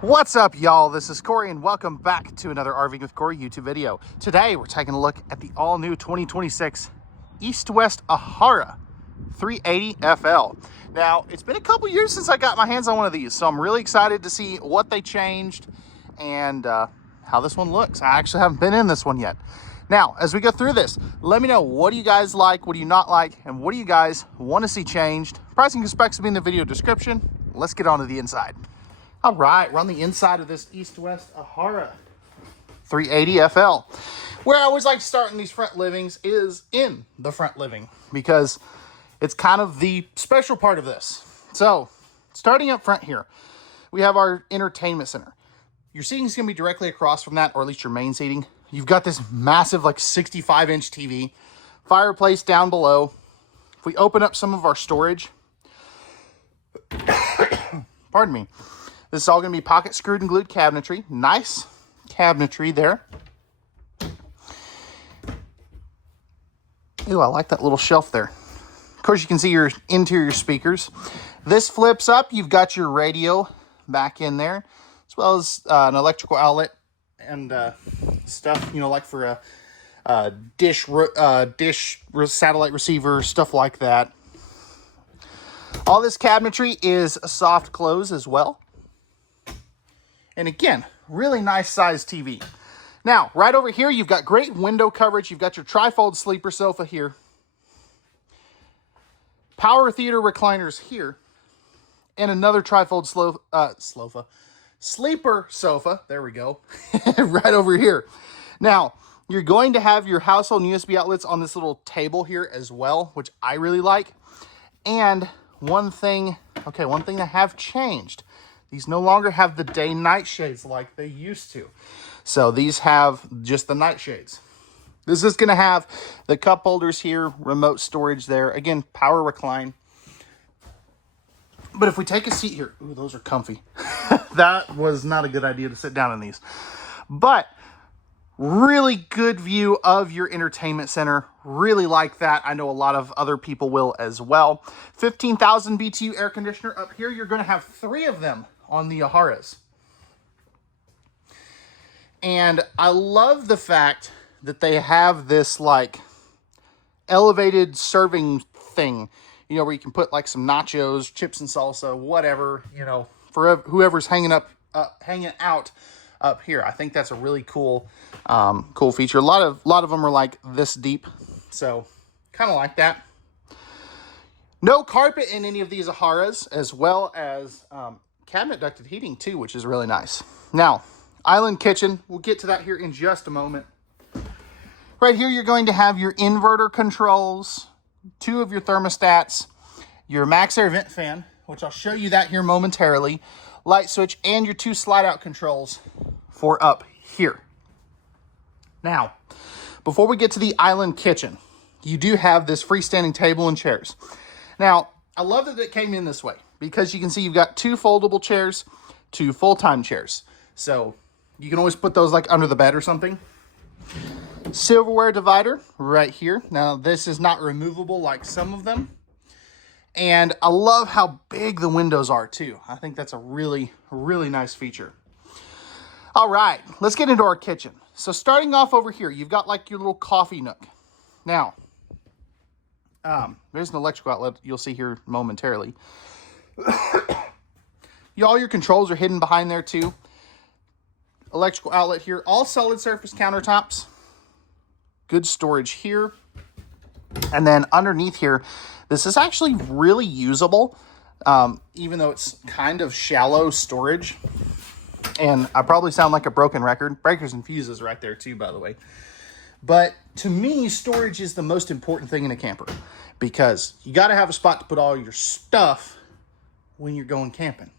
What's up, y'all? This is Cory, and welcome back to another RVing with Cory YouTube video. Today, we're taking a look at the all-new 2026 West Ahara 380FL. Now, it's been a couple years since I got my hands on one of these, so I'm really excited to see what they changed and how this one looks. I actually haven't been in this one yet. Now, as we go through this, let me know, what do you guys like, what do you not like, and what do you guys want to see changed? Pricing and specs will be in the video description. Let's get on to the inside. All right, we're on the inside of this West Ahara 380FL. Where I always like starting these front livings is in the front living, because it's kind of the special part of this. So, starting up front here, we have our entertainment center. Your seating is going to be directly across from that, or at least your main seating. You've got this massive, like 65-inch TV, fireplace down below. If we open up some of our storage, pardon me, this is all going to be pocket screwed and glued cabinetry. Nice cabinetry there. Ooh, I like that little shelf there. Of course, you can see your interior speakers. This flips up. You've got your radio back in there, as well as an electrical outlet and stuff, you know, like for a dish satellite receiver, stuff like that. All this cabinetry is a soft close as well. And again, really nice size TV. Now, right over here, you've got great window coverage. You've got your trifold sleeper sofa here. Power theater recliners here. And another trifold sleeper sofa. There we go. Right over here. Now, you're going to have your household USB outlets on this little table here as well, which I really like. And one thing that have changed. These no longer have the day-night shades like they used to. So these have just the night shades. This is going to have the cup holders here, remote storage there. Again, power recline. But if we take a seat here, ooh, those are comfy. That was not a good idea to sit down in these. But really good view of your entertainment center. Really like that. I know a lot of other people will as well. 15,000 BTU air conditioner up here. You're going to have 3 of them on the Aharas. And I love the fact that they have this like elevated serving thing, you know, where you can put like some nachos, chips and salsa, whatever, you know, for whoever's hanging out up here. I think that's a really cool cool feature. A lot of them are like this deep, so kind of like that. No carpet in any of these Aharas, as well as cabinet ducted heating too, which is really nice. Now, island kitchen, we'll get to that here in just a moment. Right here, you're going to have your inverter controls, 2 of your thermostats, your max air vent fan, which I'll show you that here momentarily, light switch, and your 2 slide out controls for up here. Now, before we get to the island kitchen, you do have this freestanding table and chairs. Now, I love that it came in this way, because you can see you've got 2 foldable chairs, 2 full-time chairs. So you can always put those like under the bed or something. Silverware divider right here. Now, this is not removable like some of them. And I love how big the windows are too. I think that's a really, really nice feature. All right, let's get into our kitchen. So starting off over here, you've got like your little coffee nook. Now, there's an electrical outlet you'll see here momentarily. All your controls are hidden behind there too. Electrical outlet here, all solid surface countertops. Good storage here. And then underneath here, this is actually really usable, even though it's kind of shallow storage. And I probably sound like a broken record. Breakers and fuses right there too, by the way. But to me, storage is the most important thing in a camper, because you got to have a spot to put all your stuff when you're going camping.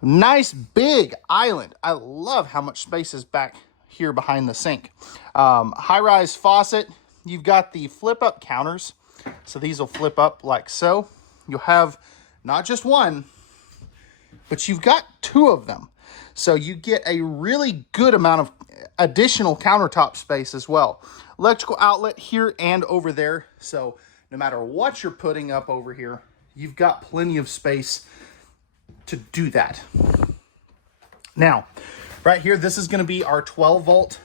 Nice big island. I love how much space is back here behind the sink. High-rise faucet. You've got the flip-up counters. So these will flip up like so. You'll have not just one, but you've got 2 of them. So you get a really good amount of additional countertop space as well. Electrical outlet here and over there. So no matter what you're putting up over here, you've got plenty of space to do that. Now, right here, this is going to be our 12 volt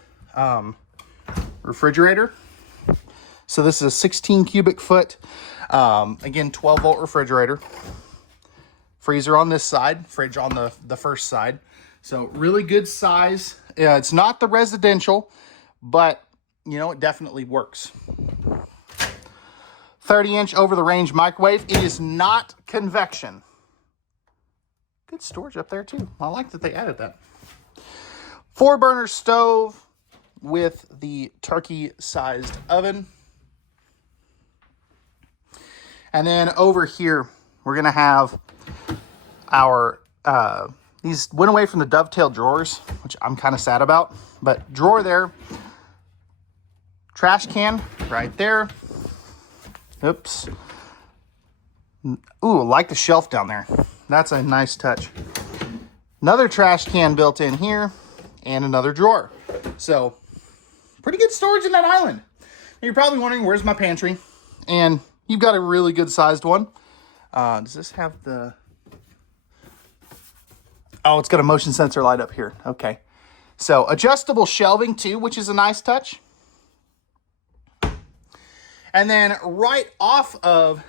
refrigerator. So this is a 16 cubic foot, again, 12 volt refrigerator. Freezer on this side, fridge on the first side. So really good size. It's not the residential, but you know, it definitely works. 30-inch over the range microwave. It is not convection. Good storage up there too. I like that they added that. 4-burner stove with the turkey-sized oven. And then over here, we're gonna have our, these went away from the dovetail drawers, which I'm kind of sad about, but drawer there, trash can right there. Oops. Ooh, like the shelf down there. That's a nice touch. Another trash can built in here and another drawer. So pretty good storage in that island. You're probably wondering, where's my pantry? And you've got a really good sized one. Does this have the... Oh, it's got a motion sensor light up here. Okay. So adjustable shelving too, which is a nice touch. And then right off of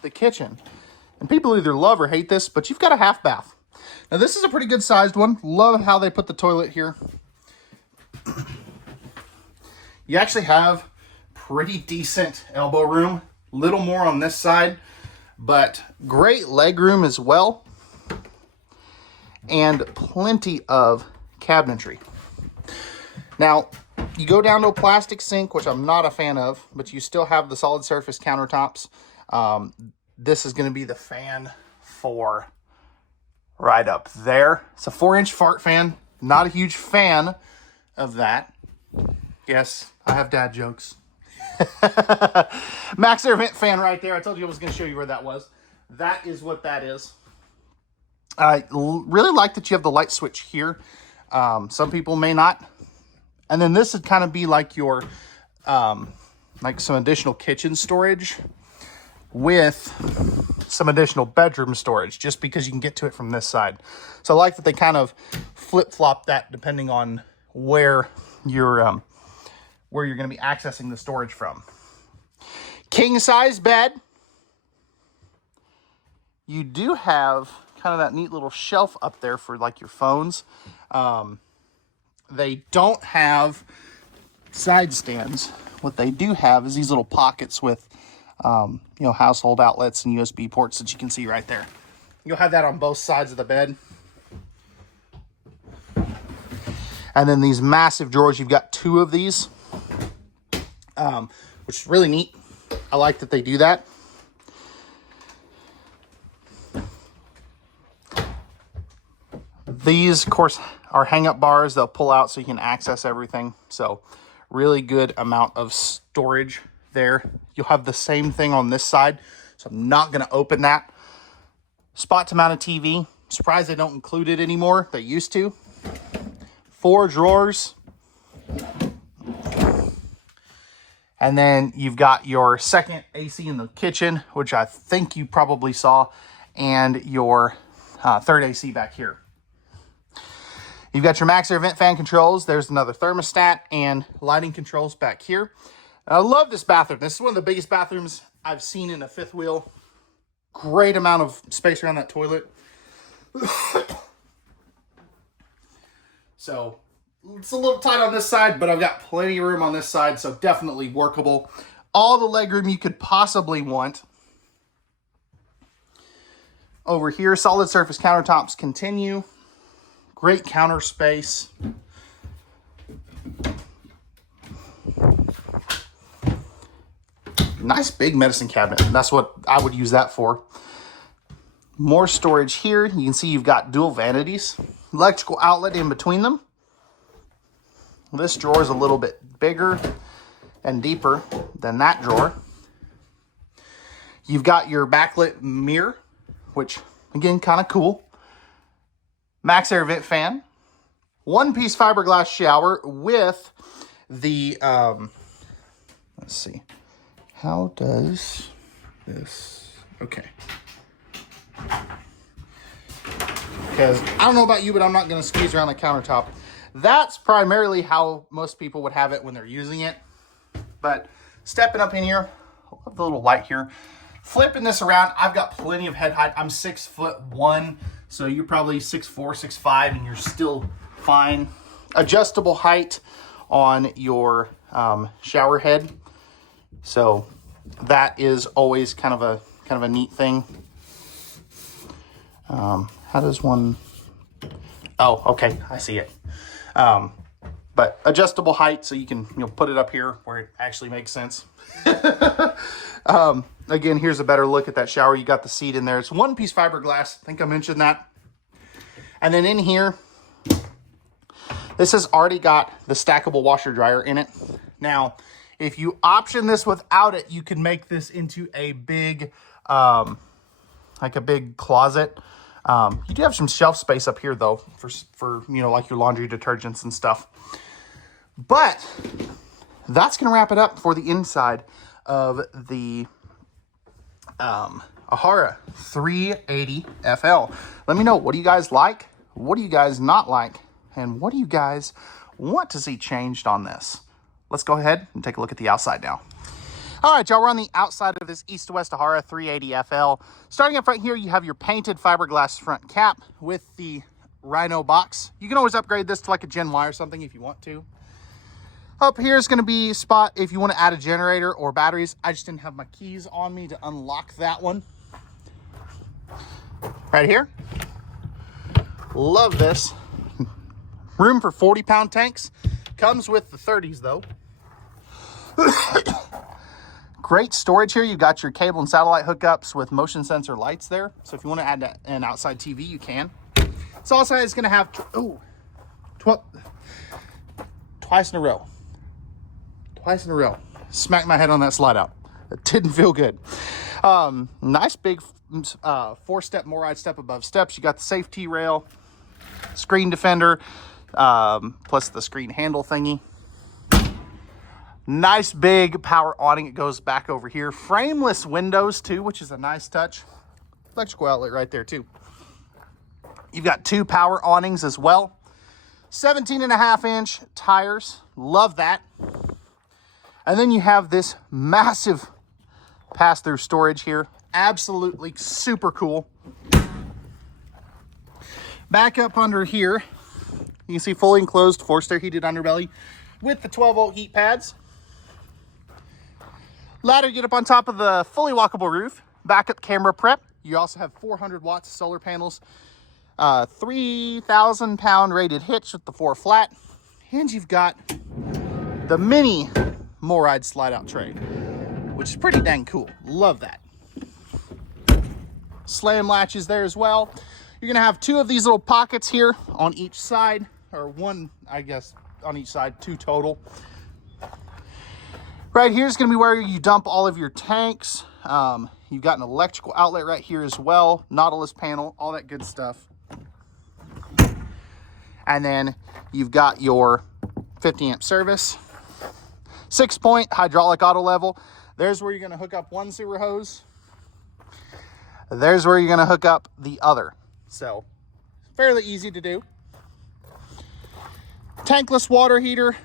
the kitchen, and people either love or hate this, but you've got a half bath. Now this is a pretty good sized one. Love how they put the toilet here. You actually have pretty decent elbow room. Little more on this side, but great leg room as well. And plenty of cabinetry. Now, you go down to a plastic sink, which I'm not a fan of, but you still have the solid surface countertops. This is going to be the fan for right up there. It's a 4-inch fart fan. Not a huge fan of that. Yes, I have dad jokes. Max Air vent fan right there. I told you I was going to show you where that was. That is what that is. I really like that you have the light switch here. Some people may not. And then this would kind of be like your, like some additional kitchen storage with some additional bedroom storage, just because you can get to it from this side. So I like that they kind of flip-flop that depending on where you're going to be accessing the storage from. King size bed. You do have kind of that neat little shelf up there for like your phones. They don't have side stands. What they do have is these little pockets with, you know, household outlets and USB ports that you can see right there. You'll have that on both sides of the bed. And then these massive drawers, you've got 2 of these, which is really neat. I like that they do that. These, of course, are hang-up bars. They'll pull out so you can access everything. So really good amount of storage there. You'll have the same thing on this side, so I'm not going to open that. Spot to mount a TV. Surprised they don't include it anymore. They used to. 4 drawers. And then you've got your second AC in the kitchen, which I think you probably saw, and your third AC back here. You've got your Max Air vent fan controls. There's another thermostat and lighting controls back here. And I love this bathroom. This is one of the biggest bathrooms I've seen in a fifth wheel. Great amount of space around that toilet. So it's a little tight on this side, but I've got plenty of room on this side, so definitely workable. All the legroom you could possibly want. Over here, solid surface countertops continue. Great counter space. Nice big medicine cabinet. That's what I would use that for. More storage here. You can see you've got dual vanities. Electrical outlet in between them. This drawer is a little bit bigger and deeper than that drawer. You've got your backlit mirror, which again, kind of cool. Max Air vent fan. 1-piece fiberglass shower with the, let's see. How does this, okay. because I don't know about you, but I'm not going to squeeze around the countertop. That's primarily how most people would have it when they're using it. But stepping up in here, I love the little light here. Flipping this around, I've got plenty of head height. I'm 6'1", so you're probably 6'4", 6'5", and you're still fine. Adjustable height on your shower head, so that is always kind of a neat thing. How does one? Oh, okay, I see it. But adjustable height, so you can put it up here where it actually makes sense. Again, here's a better look at that shower. You got the seat in there. It's one-piece fiberglass. I think I mentioned that. And then in here, this has already got the stackable washer dryer in it. Now, if you option this without it, you can make this into a big, like a big closet. You do have some shelf space up here though, for like your laundry detergents and stuff. But that's gonna wrap it up for the inside of the Ahara 380FL. Let me know, what do you guys like? What do you guys not like? And what do you guys want to see changed on this? Let's go ahead and take a look at the outside now. All right, y'all, we're on the outside of this East to West Ahara 380FL. Starting up front here, you have your painted fiberglass front cap with the Rhino box. You can always upgrade this to like a Gen Y or something if you want to. Up here is going to be a spot if you want to add a generator or batteries. I just didn't have my keys on me to unlock that one. Right here. Love this. Room for 40-pound tanks. Comes with the 30s though. Great storage here. You've got your cable and satellite hookups with motion sensor lights there. So if you want to add an outside TV, you can. It's also going to have twice in a row. Twice in a row. Smacked my head on that slide out. It didn't feel good. Nice big 4-step MORryde step above steps. You got the safety rail, screen defender, plus the screen handle thingy. Nice big power awning. It goes back over here. Frameless windows too, which is a nice touch. Electrical outlet right there too. You've got 2 power awnings as well. 17.5-inch tires. Love that. And then you have this massive pass-through storage here. Absolutely super cool. Back up under here, you can see fully enclosed forced air heated underbelly with the 12-volt heat pads. Ladder, get up on top of the fully walkable roof. Backup camera prep. You also have 400 watts of solar panels. 3,000-pound rated hitch with the 4 flat. And you've got the mini MORryde slide-out tray, which is pretty dang cool. Love that. Slam latches there as well. You're going to have 2 of these little pockets here on each side, or 1, I guess, on each side, 2 total. Right here is going to be where you dump all of your tanks. You've got an electrical outlet right here as well, Nautilus panel, all that good stuff. And then you've got your 50-amp service, 6-point hydraulic auto level. There's where you're going to hook up one sewer hose. There's where you're going to hook up the other. So, fairly easy to do. Tankless water heater,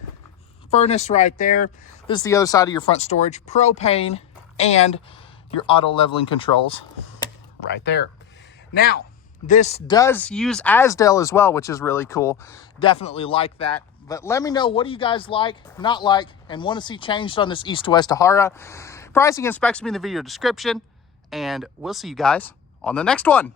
furnace right there. This is the other side of your front storage. Propane and your auto leveling controls right there. Now, this does use Asdel as well, which is really cool. Definitely like that. But let me know, what do you guys like, not like, and want to see changed on this East to West Ahara. Pricing and specs will be in the video description. And we'll see you guys on the next one.